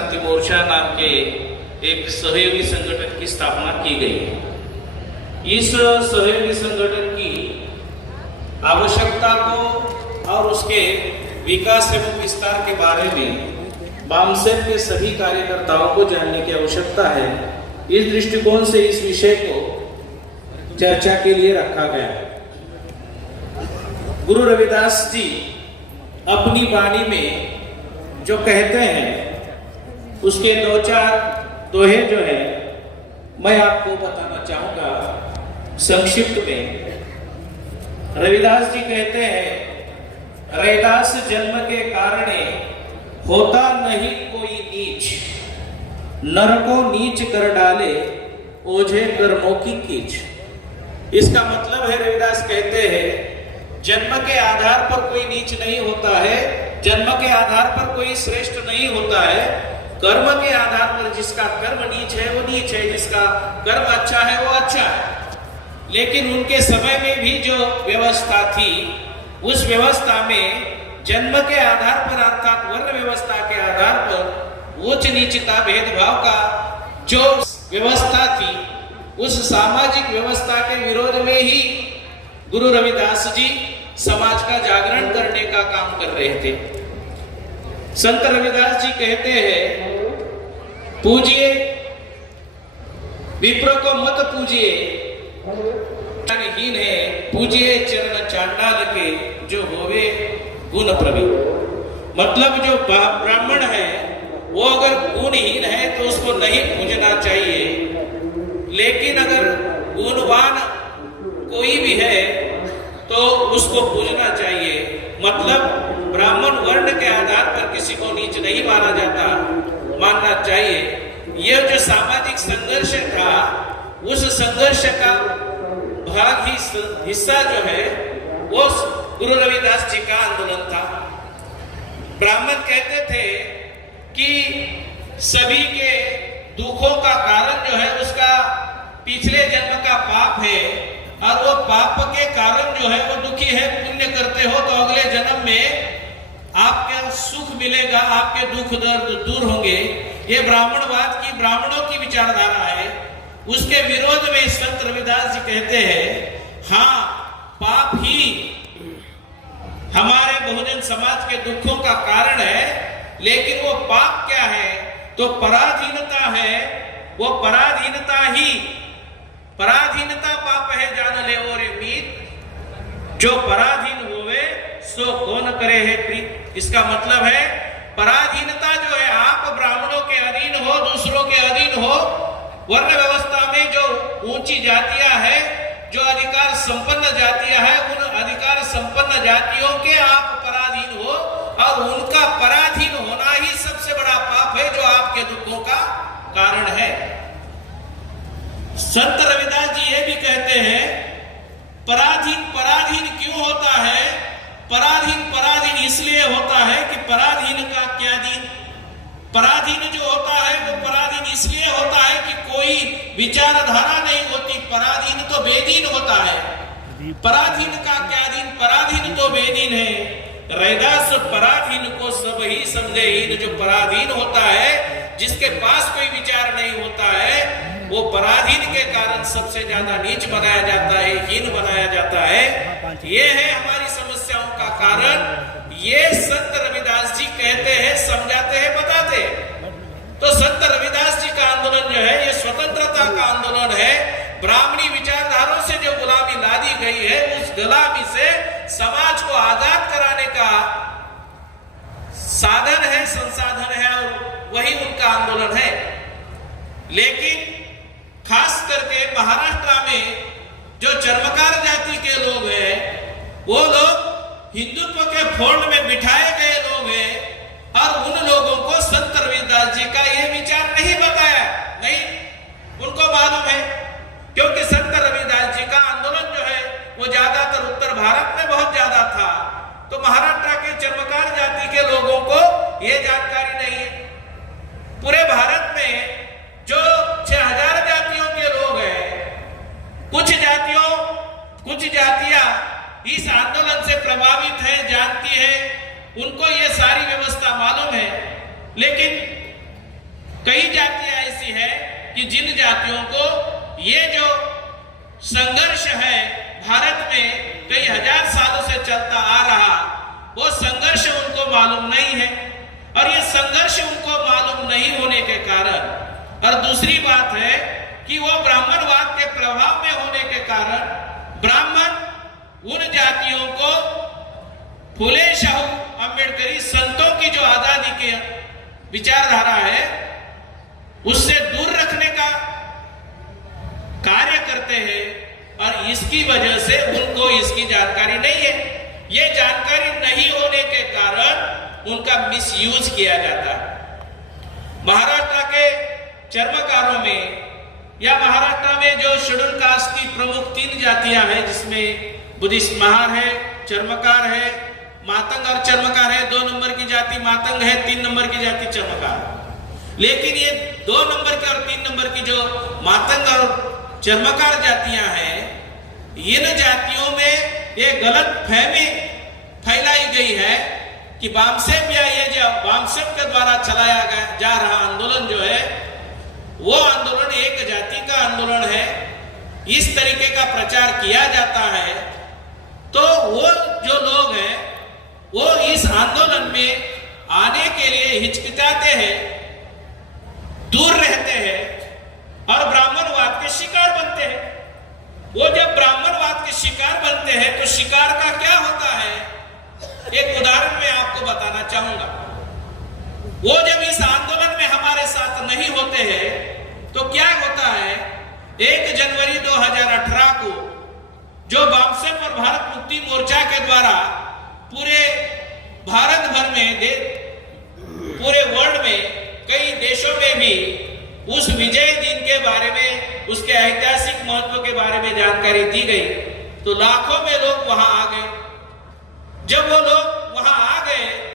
क्रांति मोर्चा नाम के एक सहयोगी संगठन की स्थापना की गई है। इस सहयोगी संगठन की आवश्यकता को और उसके विकास एवं विस्तार के बारे में वामसेन के सभी कार्यकर्ताओं को जानने की आवश्यकता है। इस दृष्टिकोण से इस विषय को चर्चा के लिए रखा गया है। गुरु रविदास जी अपनी वाणी में जो कहते हैं उसके दो चार दोहे जो है मैं आपको बताना चाहूंगा संक्षिप्त में। रविदास जी कहते हैं, रैदास जन्म के कारणे होता नहीं कोई नीच, नर को नीच कर डाले ओझे कर्मों की कीच। इसका मतलब है, रविदास कहते हैं जन्म के आधार पर कोई नीच नहीं होता है, जन्म के आधार पर कोई श्रेष्ठ नहीं होता है। कर्म के आधार पर जिसका कर्म नीच है वो नीच है, जिसका कर्म अच्छा है वो अच्छा है। लेकिन उनके समय में भी जो व्यवस्था थी उस व्यवस्था में जन्म के आधार पर अर्थात वर्ण व्यवस्था के आधार पर उच्च नीचता भेदभाव का जो व्यवस्था थी उस सामाजिक व्यवस्था के विरोध में ही गुरु रविदास जी समाज का जागरण करने का काम कर रहे थे। संत रविदास जी कहते हैं, पूजिए विप्र को मत पूजिए, हीन है पूजिए चरण चांडाल के जो होवे गुण प्रवीण। मतलब जो ब्राह्मण है वो अगर गुणहीन है तो उसको नहीं पूजना चाहिए, लेकिन अगर गुणवान कोई भी है तो उसको पूजना चाहिए। मतलब ब्राह्मण वर्ण के आधार पर किसी को नीच नहीं माना जाता, मानना चाहिए। यह जो सामाजिक संघर्ष था उस संघर्ष का भाग ही हिस्सा जो है वो गुरु रविदास जी का आंदोलन था। ब्राह्मण कहते थे कि सभी के दुखों का कारण जो है उसका पिछले जन्म का पाप है, और वो पाप के कारण जो है वो दुखी है। पुण्य करते हो तो अगले जन्म में आपके सुख मिलेगा, आपके दुख दर्द दूर होंगे। ये ब्राह्मणवाद की, ब्राह्मणों की विचारधारा है। उसके विरोध में संत रविदास जी कहते हैं, हाँ पाप ही हमारे बहुजन समाज के दुखों का कारण है, लेकिन वो पाप क्या है तो पराधीनता है। वो पराधीनता ही, पराधीनता पाप है जान ले और मीत, जो पराधीन होवे सो कौन करे है प्रीत। इसका मतलब है पराधीनता जो है, आप ब्राह्मणों के अधीन हो, दूसरों के अधीन हो। वर्ण व्यवस्था में जो ऊंची जातियां है, जो अधिकार संपन्न जातियां है, उन अधिकार संपन्न जातियों के आप पराधीन हो, और उनका पराधीन होना ही सबसे बड़ा पाप है जो आपके दुखों का कारण है। संत रविदास जी ये भी कहते हैं, पराधीन पराधीन क्यों होता है? पराधीन पराधीन इसलिए होता है कि पराधीन का क्या दीन। पराधीन जो होता है वो पराधीन इसलिए होता है कि कोई विचारधारा नहीं होती। पराधीन तो बेदीन होता है। पराधीन का क्या दीन? पराधीन तो बेदीन है। रैदास पराधीन को सब ही समझे हीन। जो पराधीन होता है, जिसके पास कोई विचार नहीं होता है, वो पराधीन के कारण सबसे ज्यादा नीच बनाया जाता है, हीन बनाया जाता है। ये है हमारी समस्याओं का कारण। ये संत रविदास जी कहते हैं, समझाते हैं, बताते हैं। तो संत रविदास जी का आंदोलन जो है ये स्वतंत्रता का आंदोलन है। ब्राह्मणी विचारधारों से जो गुलामी लादी गई है, उस गुलामी से समाज को आजाद कराने का साधन है, संसाधन है, और वही उनका आंदोलन है। लेकिन खास करके महाराष्ट्र में जो चर्मकार जाति के लोग हैं, वो लोग हिंदुत्व के फोल्ड में बिठाए गए लोग हैं, और उन लोगों को संत रविदास जी का यह विचार नहीं बताया। नहीं, उनको मालूम है, क्योंकि संत रविदास जी का आंदोलन जो है वो ज्यादातर उत्तर भारत में बहुत ज्यादा था। तो महाराष्ट्र के चर्मकार जाति के लोगों को यह जानकारी नहीं है। पूरे भारत में जो 6000 जातियों के लोग हैं, कुछ जातियां इस आंदोलन से प्रभावित है, जानती है, उनको ये सारी व्यवस्था मालूम है। लेकिन कई जातियां ऐसी है कि जिन जातियों को ये जो संघर्ष है भारत में कई हजार सालों से चलता आ रहा, वो संघर्ष उनको मालूम नहीं है। और ये संघर्ष उनको मालूम नहीं होने के कारण, और दूसरी बात है कि वो ब्राह्मणवाद के प्रभाव में होने के कारण ब्राह्मण उन जातियों को फुले शाहू अम्बेडकरी संतों की जो आजादी की विचारधारा है उससे दूर रखने का कार्य करते हैं, और इसकी वजह से उनको इसकी जानकारी नहीं है। ये जानकारी नहीं होने के कारण उनका मिसयूज किया जाता है। महाराष्ट्र के चर्मकारों में या महाराष्ट्र में जो शेड्यूल कास्ट की प्रमुख 3 जातियां हैं, जिसमें बुद्धिस्ट महार है, चर्मकार है, मातंग और चर्मकार है। 2 नंबर की जाति मातंग है, 3 नंबर की जाति चर्मकार। लेकिन ये 2 नंबर की और 3 नंबर की जो मातंग और चर्मकार जातियां हैं, इन जातियों में ये गलत फहमी फैलाई गई है कि बामसेप या ये जो बामसेप के द्वारा चलाया जा रहा आंदोलन जो है वो आंदोलन एक जाति का आंदोलन है, इस तरीके का प्रचार किया जाता है। तो वो जो लोग हैं वो इस आंदोलन में आने के लिए हिचकिचाते हैं, दूर रहते हैं और ब्राह्मणवाद के शिकार बनते हैं। वो जब ब्राह्मणवाद के शिकार बनते हैं तो शिकार का क्या होता है, एक उदाहरण मैं आपको बताना चाहूंगा। वो जब इस आंदोलन में हमारे साथ नहीं होते हैं तो क्या होता है, 1 जनवरी 2018 को जो बामसेप और भारत मुक्ति मोर्चा के द्वारा पूरे भारत भर में पूरे वर्ल्ड में कई देशों में भी उस विजय दिन के बारे में, उसके ऐतिहासिक महत्व के बारे में जानकारी दी गई, तो लाखों में लोग वहां आ गए